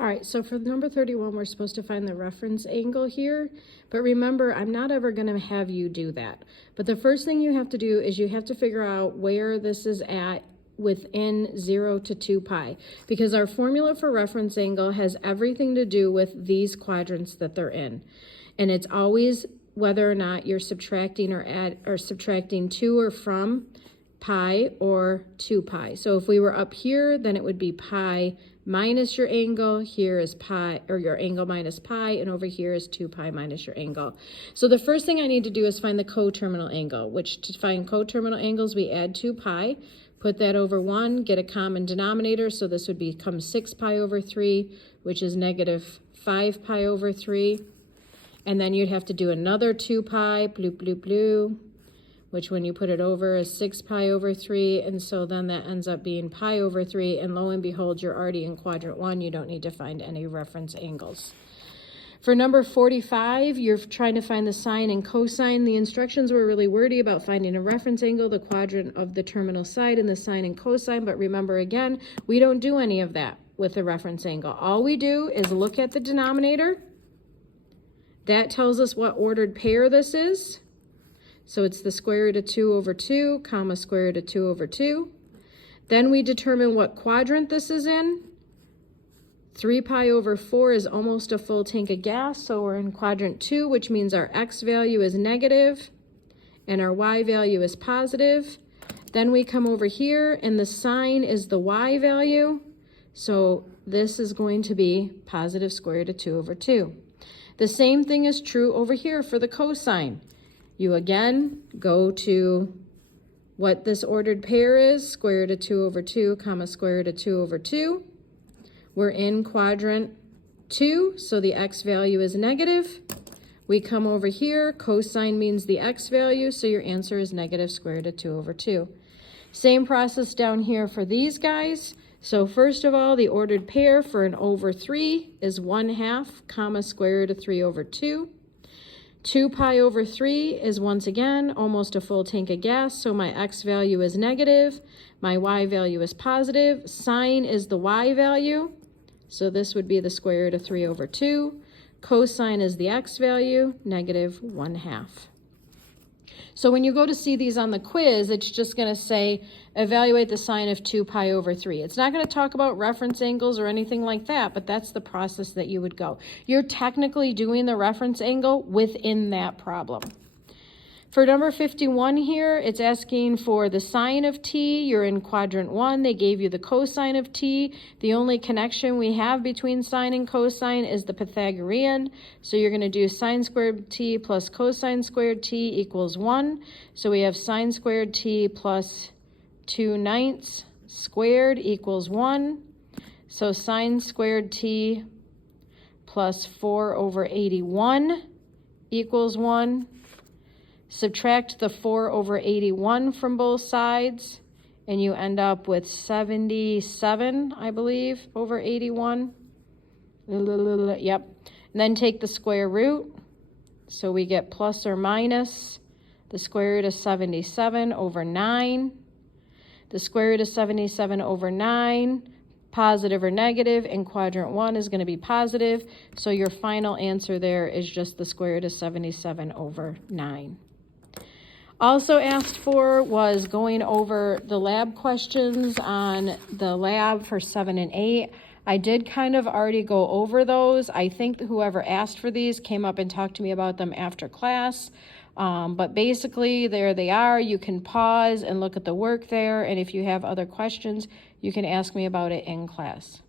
All right, so for number 31, we're supposed to find the reference angle here. But remember, I'm not ever going to have you do that. But the first thing you have to do is you have to figure out where this is at within 0 to 2 pi. Because our formula for reference angle has everything to do with these quadrants that they're in. And it's always whether or not you're subtracting or subtracting to or from pi or 2 pi. So if we were up here, then it would be pi minus your angle. Here is pi, or your angle minus pi, and over here is 2 pi minus your angle. So the first thing I need to do is find the coterminal angle, which to find coterminal angles, we add 2 pi, put that over 1, get a common denominator. So this would become 6 pi over 3, which is negative 5 pi over 3. And then you'd have to do another 2 pi, bloop, bloop, bloop, which when you put it over is 6 pi over 3, and so then that ends up being pi over 3, and lo and behold, you're already in quadrant 1. You don't need to find any reference angles. For number 45, you're trying to find the sine and cosine. The instructions were really wordy about finding a reference angle, the quadrant of the terminal side, and the sine and cosine, but remember again, we don't do any of that with the reference angle. All we do is look at the denominator. That tells us what ordered pair this is. So it's the square root of 2 over 2, comma, square root of 2 over 2. Then we determine what quadrant this is in. 3 pi over 4 is almost a full tank of gas, so we're in quadrant 2, which means our x value is negative and our y value is positive. Then we come over here, and the sine is the y value. So this is going to be positive square root of 2 over 2. The same thing is true over here for the cosine. You again go to what this ordered pair is, square root of 2 over 2, comma, square root of 2 over 2. We're in quadrant 2, so the x value is negative. We come over here, cosine means the x value, so your answer is negative square root of 2 over 2. Same process down here for these guys. So first of all, the ordered pair for an over 3 is 1/2, comma, square root of 3 over 2. 2 pi over 3 is once again almost a full tank of gas, so my x value is negative, my y value is positive, sine is the y value, so this would be the square root of 3 over 2. Cosine is the x value, negative 1/2. So when you go to see these on the quiz, it's just going to say, evaluate the sine of 2 pi over 3. It's not going to talk about reference angles or anything like that, but that's the process that you would go. You're technically doing the reference angle within that problem. For number 51 here, it's asking for the sine of t. You're in quadrant 1. They gave you the cosine of t. The only connection we have between sine and cosine is the Pythagorean. So you're going to do sine squared t plus cosine squared t equals 1. So we have sine squared t plus 2/9 squared equals 1. So sine squared t plus 4 over 81 equals 1. Subtract the 4 over 81 from both sides, and you end up with 77, I believe, over 81. Yep. And then take the square root. So we get plus or minus the square root of 77 over 9. The square root of 77 over 9, positive or negative, in quadrant 1 is going to be positive. So your final answer there is just the square root of 77 over 9. Also asked for was going over the lab questions on the lab for 7 and 8. I did kind of already go over those. I think whoever asked for these came up and talked to me about them after class. But basically, there they are. You can pause and look at the work there. And if you have other questions, you can ask me about it in class.